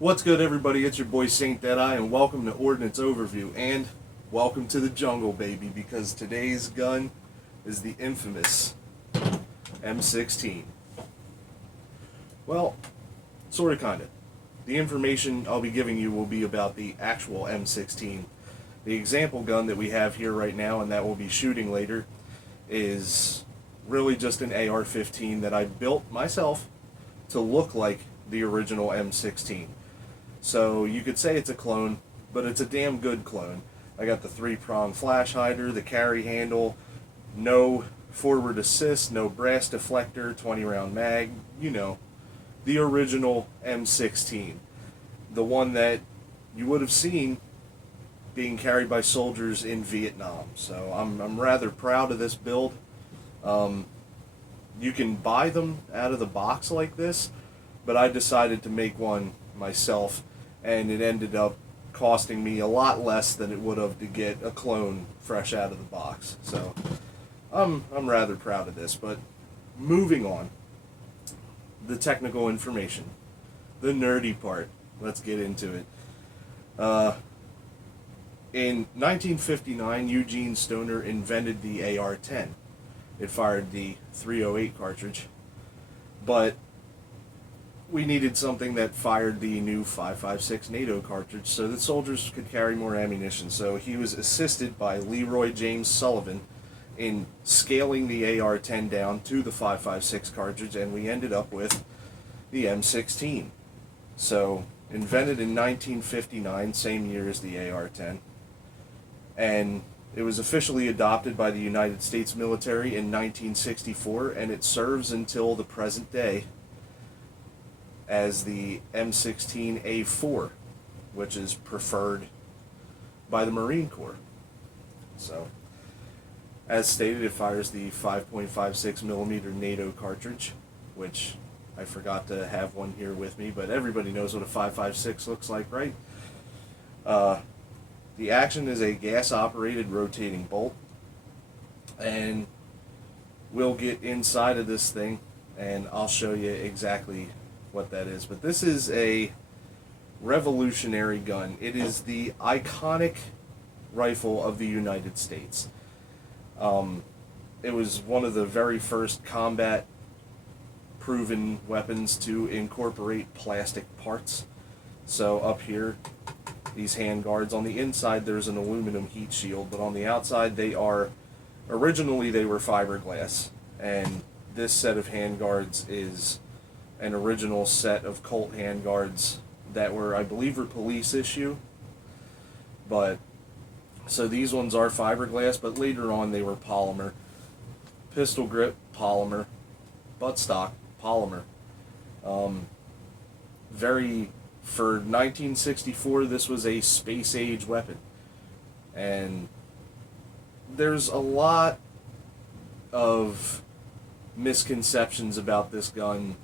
What's good, everybody? It's your boy Saint Deadeye, and welcome to Ordnance Overview, and welcome to the jungle, baby, because today's gun is the infamous M-16. Well, sorta, kinda. The information I'll be giving you will be about the actual M-16. The example gun that we have here right now, and that we'll be shooting later, is really just an AR-15 that I built myself to look like the original M-16. So you could say it's a clone, but it's a damn good clone. I got the 3-prong flash hider, the carry handle, no forward assist, no brass deflector, 20-round mag, you know, the original M16. The one that you would have seen being carried by soldiers in Vietnam. So I'm rather proud of this build. You can buy them out of the box like this, but I decided to make one myself, and it ended up costing me a lot less than it would have to get a clone fresh out of the box. So I'm rather proud of this. But moving on, the technical information, the nerdy part. Let's get into it. In 1959, Eugene Stoner invented the AR-10. It fired the .308 cartridge, but we needed something that fired the new 5.56 NATO cartridge so that soldiers could carry more ammunition. So he was assisted by Leroy James Sullivan in scaling the AR-10 down to the 5.56 cartridge, and we ended up with the M16. So invented in 1959, same year as the AR-10, and it was officially adopted by the United States military in 1964, and it serves until the present day as the M16A4, which is preferred by the Marine Corps. So, as stated, it fires the 5.56 millimeter NATO cartridge, which I forgot to have one here with me, but everybody knows what a 5.56 looks like, right? The action is a gas-operated rotating bolt, and we'll get inside of this thing, and I'll show you exactly what that is. But this is a revolutionary gun. It is the iconic rifle of the United States. It was one of the very first combat proven weapons to incorporate plastic parts. So up here, these handguards, on the inside there's an aluminum heat shield, but on the outside originally they were fiberglass, and this set of handguards is an original set of Colt handguards that were, I believe, were police issue. But so these ones are fiberglass, but later on they were polymer. Pistol grip, polymer. Buttstock, polymer. For 1964, this was a space age weapon, and there's a lot of misconceptions about this gun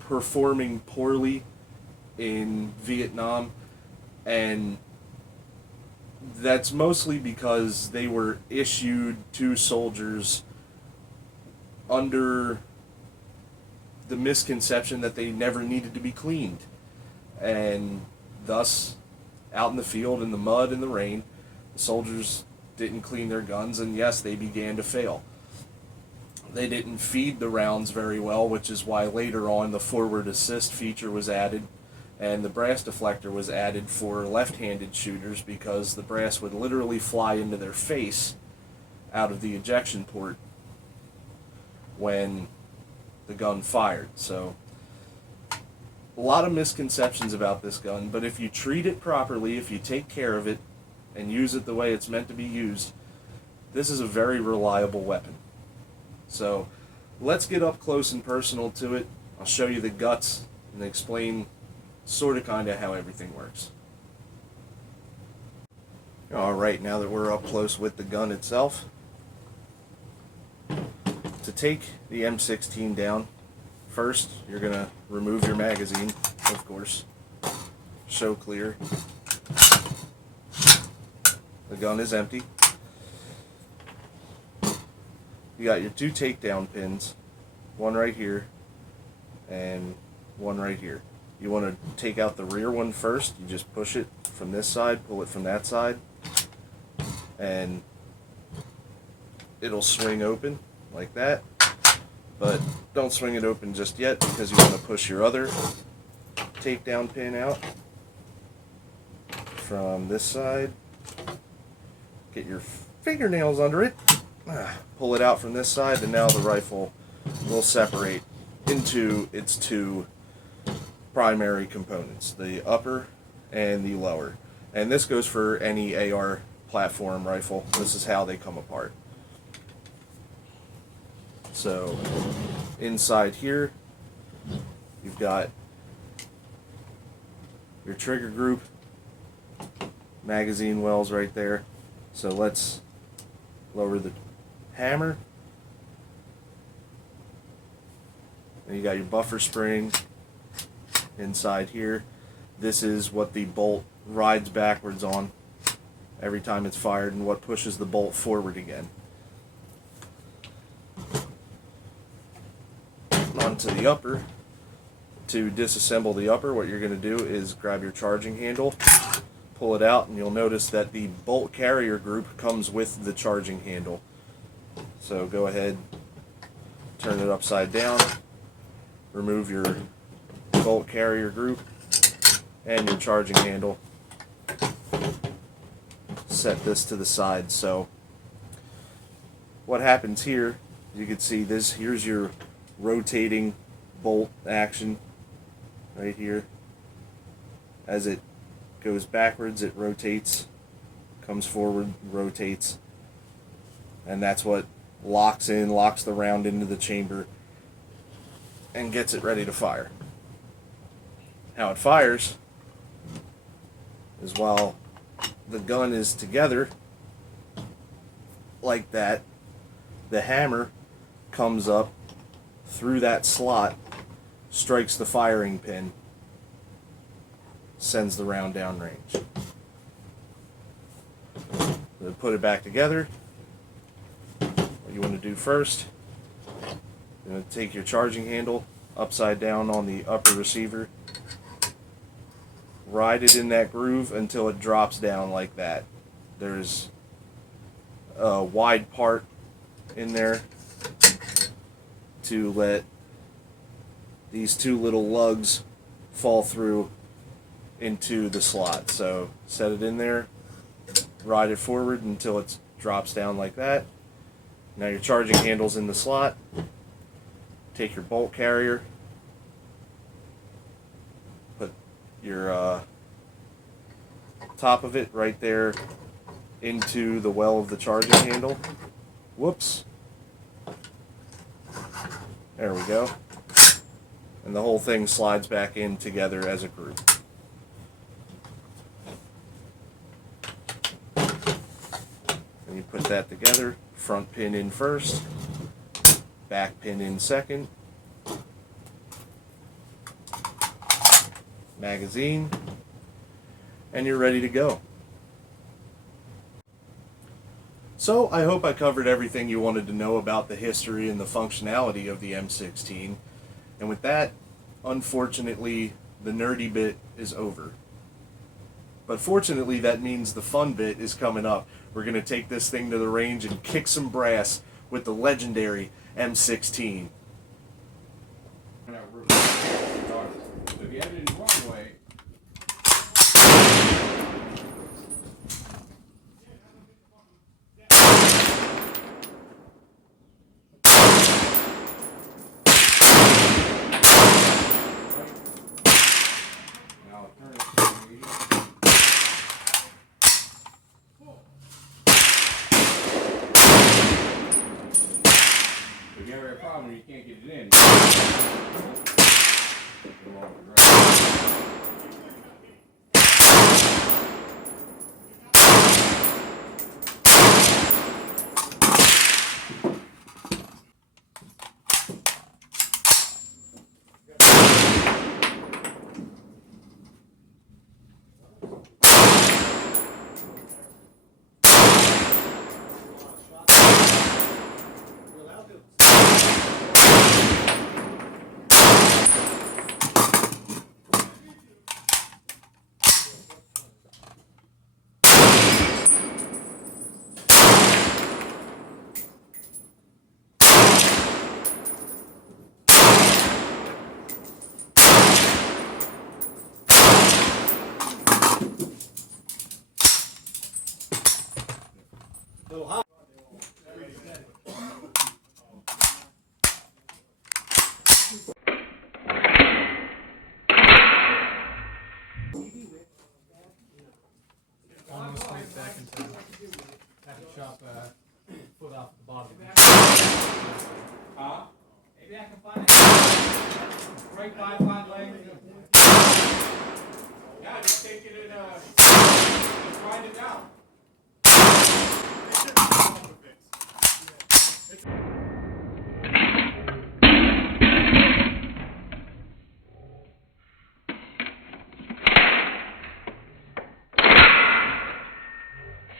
performing poorly in Vietnam, and that's mostly because they were issued to soldiers under the misconception that they never needed to be cleaned, and thus out in the field in the mud and the rain, the soldiers didn't clean their guns, and yes, they began to fail. They didn't feed the rounds very well, which is why later on the forward assist feature was added, and the brass deflector was added for left-handed shooters, because the brass would literally fly into their face out of the ejection port when the gun fired. So a lot of misconceptions about this gun, but if you treat it properly, if you take care of it and use it the way it's meant to be used, this is a very reliable weapon. So let's get up close and personal to it. I'll show you the guts and explain sort of kind of how everything works. Alright, now that we're up close with the gun itself, to take the M16 down, first you're going to remove your magazine, of course. Show clear. The gun is empty. You got your 2 takedown pins, one right here and one right here. You want to take out the rear one first. You just push it from this side, pull it from that side, and it'll swing open like that. But don't swing it open just yet, because you want to push your other takedown pin out from this side. Get your fingernails under it. Pull it out from this side, and now the rifle will separate into its two primary components, the upper and the lower. And this goes for any AR platform rifle. This is how they come apart. So inside here, you've got your trigger group, magazine wells right there. So let's lower the hammer. And you got your buffer spring inside here. This is what the bolt rides backwards on every time it's fired, and what pushes the bolt forward again. Onto the upper. To disassemble the upper, what you're going to do is grab your charging handle, pull it out, and you'll notice that the bolt carrier group comes with the charging handle. So go ahead, turn it upside down, remove your bolt carrier group and your charging handle. Set this to the side. So what happens here, you can see this, here's your rotating bolt action right here. As it goes backwards, it rotates, comes forward, rotates, and that's what locks the round into the chamber and gets it ready to fire. How it fires is while the gun is together like that, the hammer comes up through that slot, strikes the firing pin, sends the round downrange. So put it back together. What you want to do first, you're going to take your charging handle upside down on the upper receiver, ride it in that groove until it drops down like that. There's a wide part in there to let these two little lugs fall through into the slot. So set it in there, ride it forward until it drops down like that. Now your charging handle's in the slot. Take your bolt carrier, put your top of it right there into the well of the charging handle. Whoops. There we go. And the whole thing slides back in together as a group. And you put that together, front pin in first, back pin in second, magazine, and you're ready to go. So I hope I covered everything you wanted to know about the history and the functionality of the M16. And with that, unfortunately, the nerdy bit is over. But fortunately, that means the fun bit is coming up. We're going to take this thing to the range and kick some brass with the legendary M16. So if you have it in the wrong way, now turn it to the medium. If you ever have a problem, you can't get it in. So hot. Almost went back into had to chop foot off the bottom. Huh? Maybe I can find it. Break by 5 leg. Yeah, just take it and grind it down.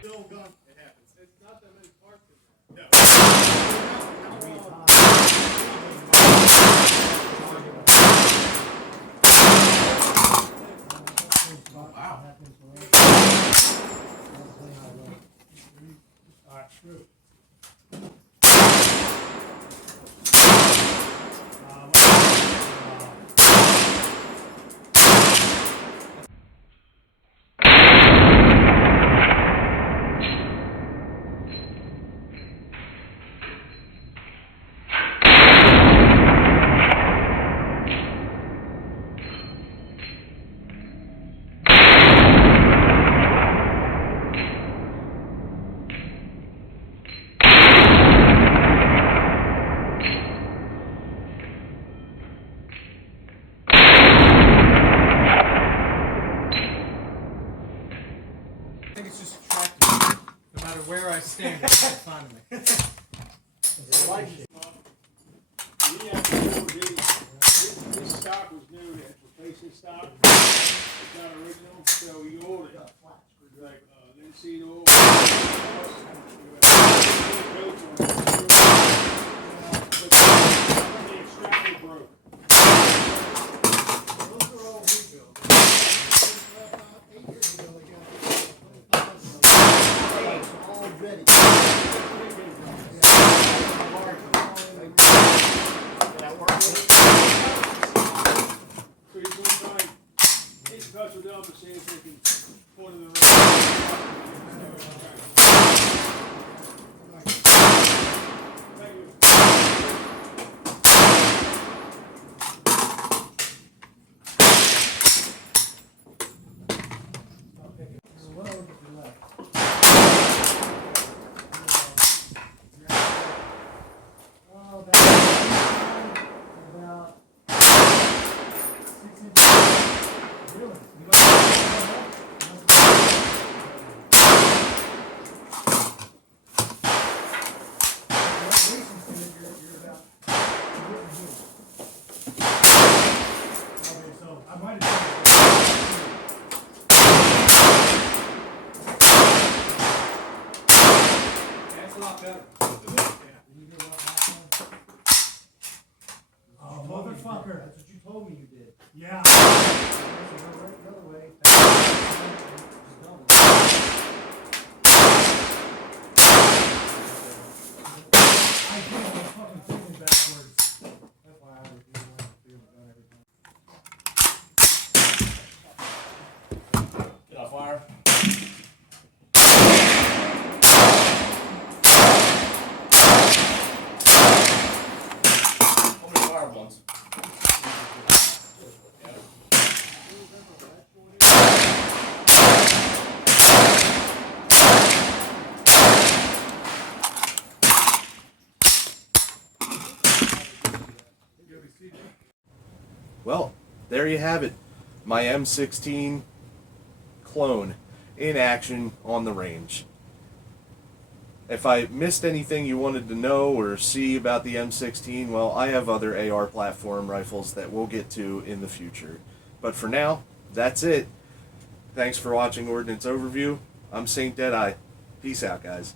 Still gun. It happens. It's not that many parts in there. Wow. Alright, screw. I think it's just attractive. No matter where I stand, it's fine to me. This stock was new, it's replacement stock. It's not original, so you order it. Like, didn't see it all. The extractor broke. Those are all rebuilt. 8 years ago, they got all ready. That works. So he's going to try and get in touch with them to see if they can point in the Thank you. That's a lot better. Oh, motherfucker. That's what you told me you did. Yeah. I did all the fucking thing backwards. That's why I was doing one field gun every time. Get off wire. How many fire ones? Well, there you have it. My M-16 clone in action on the range. If I missed anything you wanted to know or see about the M-16, well, I have other AR platform rifles that we'll get to in the future. But for now, that's it. Thanks for watching Ordnance Overview. I'm Saint Deadeye. Peace out, guys.